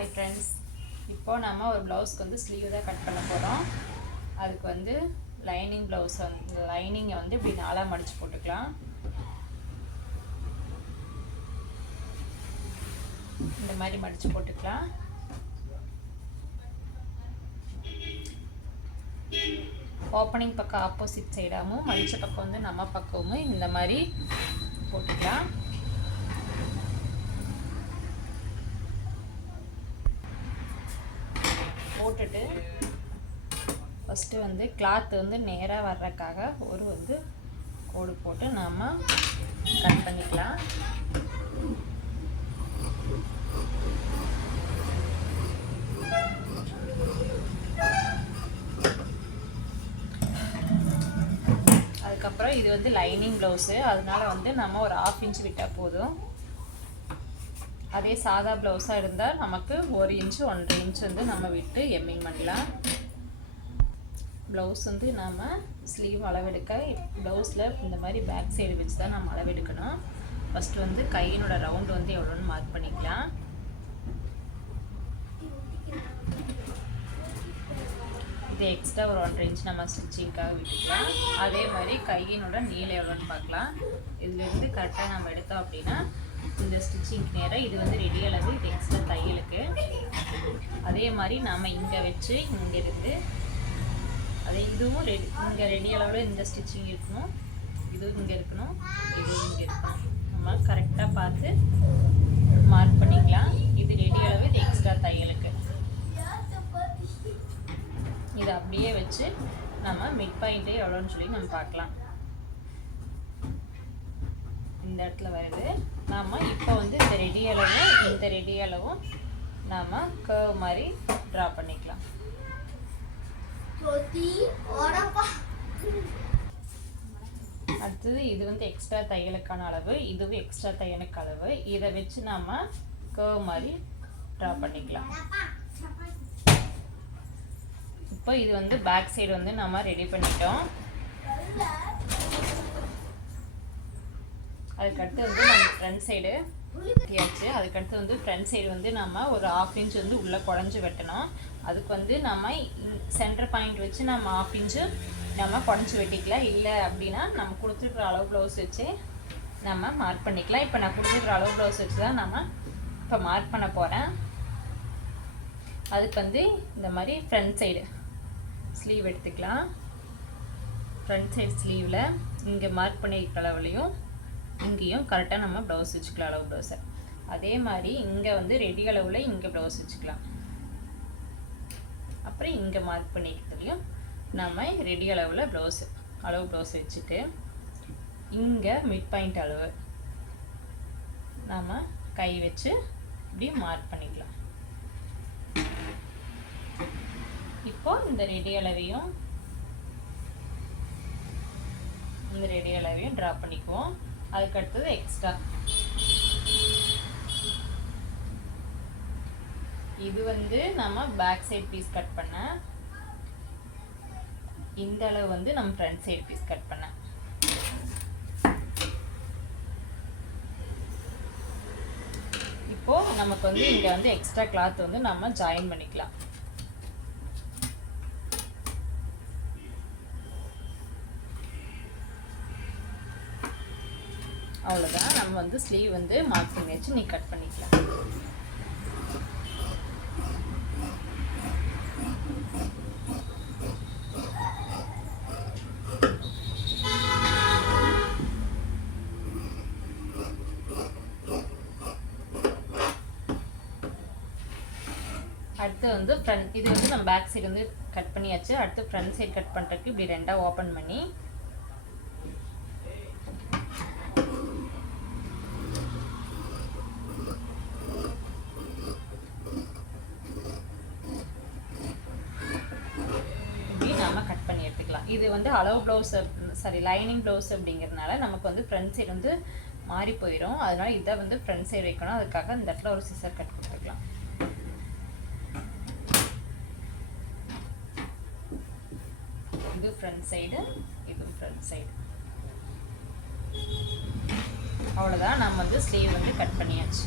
Hi friends, இப்போ நம்ம ஒரு ப்ளவுஸ்க்கு வந்து ஸ்லீவ் தான் கட் பண்ண போகிறோம். அதுக்கு வந்து லைனிங் ப்ளவுஸ் வந்து லைனிங்கை வந்து இப்படி நாலாக மடித்து போட்டுக்கலாம். இந்த மாதிரி மடித்து போட்டுக்கலாம். ஓப்பனிங் பக்கம் ஆப்போசிட் சைடாகவும் மடித்த பக்கம் வந்து நம்ம பக்கமும் இந்த மாதிரி போட்டுக்கலாம். போட்டுட்டு ஃபஸ்ட்டு வந்து கிளாத் வந்து நேராக வர்றதுக்காக ஒரு வந்து கோடு போட்டு நாம் கட் பண்ணிக்கலாம். அதுக்கப்புறம் இது வந்து லைனிங் ப்ளவுஸு, அதனால வந்து நம்ம ஒரு 1/2 இன்ச் விட்டால் போதும். அதே சாதா ப்ளவுஸாக இருந்தால் நமக்கு 1 இன்ச்சு 1.5 இன்ச் வந்து நம்ம விட்டு எம்மிங் பண்ணலாம். ப்ளவுஸ் வந்து நம்ம ஸ்லீவ் அளவெடுக்க ப்ளவுஸில் இந்த மாதிரி பேக் சைடு வச்சு தான் நம்ம அளவெடுக்கணும். ஃபஸ்ட்டு வந்து கையினோட ரவுண்டு வந்து எவ்வளோன்னு மார்க் பண்ணிக்கலாம். இது எக்ஸ்ட்ரா ஒரு 1.5 இன்ச் நம்ம ஸ்டிச்சிங்காக விட்டுக்கலாம். அதே மாதிரி கையினோட நீளம் எவ்வளோன்னு பார்க்கலாம். இதுலேருந்து கரெக்டாக நம்ம எடுத்தோம் அப்படின்னா இந்த ஸ்டிச்சிங்க்கு நேராக இது வந்து ரெடி அளவு, இது எக்ஸ்ட்ரா தையலுக்கு. அதே மாதிரி நாம் இங்கே வச்சு இங்கேருந்து அதே இதுவும் ரெடி, இங்கே ரெடி அளவில் இந்த ஸ்டிச்சிங் இருக்கணும், இதுவும் இங்கே இருக்கணும், இதுவும் இங்கே இருக்கணும். நம்ம கரெக்டாக பார்த்து மார்க் பண்ணிக்கலாம். இது ரெடி அளவு, இது எக்ஸ்ட்ரா தையலுக்கு. இதை அப்படியே வச்சு நம்ம மிட் பாயிண்ட்டே எவ்வளோன்னு சொல்லி நம்ம பார்க்கலாம். இந்த இடத்துல வருது. நாம் இப்போ வந்து இந்த ரெடி அளவும் நாம் கர்வ் மாதிரி ட்ரா பண்ணிக்கலாம். அடுத்தது இது வந்து எக்ஸ்ட்ரா தையலுக்கான அளவு, இதுவும் எக்ஸ்ட்ரா தையலுக்கு அளவு. இதை வச்சு நாம் கர்வ் மாதிரி ட்ரா பண்ணிக்கலாம். இப்போ இது வந்து பேக் சைடு வந்து நம்ம ரெடி பண்ணிட்டோம். அதுக்கடுத்து வந்து நம்ம ஃப்ரண்ட் சைடு வெட்டியாச்சு. அதுக்கடுத்து வந்து ஃப்ரண்ட் சைடு வந்து நம்ம ஒரு 1/2 இன்ச் வந்து உள்ளே குடஞ்சி வெட்டணும். அதுக்கு வந்து நம்ம சென்டர் பாயிண்ட் வச்சு நம்ம 1/2 இன்ச்சு நம்ம குடஞ்சி வெட்டிக்கலாம். இல்லை அப்படின்னா நம்ம கொடுத்துருக்குற அளவு ப்ளவுஸ் வச்சு நம்ம மார்க் பண்ணிக்கலாம். இப்போ நான் கொடுத்துருக்குற அளவு ப்ளவுஸ் வச்சு தான் நம்ம இப்போ மார்க் பண்ண போகிறேன். அதுக்கு வந்து இந்த மாதிரி ஃப்ரண்ட் சைடு ஸ்லீவ் எடுத்துக்கலாம். ஃப்ரண்ட் சைடு ஸ்லீவில் இங்கே மார்க் பண்ணியிருக்க அளவுலையும் இங்கேயும் கரெக்டாக நம்ம ப்ளவுஸ் வச்சுக்கலாம், அளவு ப்ளவுஸை. அதே மாதிரி இங்கே வந்து ரெடி அளவில் இங்கே ப்ளவுஸ் வச்சுக்கலாம். அப்புறம் இங்கே மார்க் பண்ணிக்கிறதுலையும் நம்ம ரெடி அளவில் அளவு ப்ளவுஸ் வச்சுட்டு இங்கே மிட் பாயிண்ட் அளவு நம்ம கை வச்சு இப்படி மார்க் பண்ணிக்கலாம். இப்போ இந்த ரெடி அளவையும் ட்ரா பண்ணிக்குவோம். அதுக்கடுத்தது எக்ஸ்ட்ரா இது வந்து நம்ம பேக் சைட் பீஸ் கட் பண்ண, இந்த அளவு வந்து நம்ம ஃப்ரண்ட் சைட் பீஸ் கட் பண்ண. இப்போ நமக்கு வந்து இங்க வந்து எக்ஸ்ட்ரா கிளாத் வந்து நம்ம ஜாயின் பண்ணிக்கலாம். அவ்வளோதான். நம்ம வந்து ஸ்லீவ் வந்து மார்க் பண்ணி வச்சு நீ கட் பண்ணிக்கலாம். அடுத்து வந்து ஃப்ரண்ட், இது வந்து நம்ம பேக் சைடு வந்து கட் பண்ணியாச்சு. அடுத்து ஃப்ரண்ட் சைடு கட் பண்ணுறதுக்கு இப்படி ரெண்டாக ஓப்பன் பண்ணி இது வந்து அளவு ப்ளவுஸ், லைனிங் ப்ளவுஸ் அப்படிங்கிறதுனால நமக்கு வந்து ஃப்ரண்ட் சைடு வந்து மாறி போயிடும். அதனால இதை வந்து ஃப்ரண்ட் சைடு வைக்கணும். அதுக்காக இந்த இடத்துல ஒரு சிசர் கட் கொடுத்துக்கலாம். இது ஃப்ரண்ட் சைடு, இது ஃப்ரண்ட் சைடு. அவ்வளோதான். நம்ம வந்து ஸ்லீவ் வந்து கட் பண்ணியாச்சு.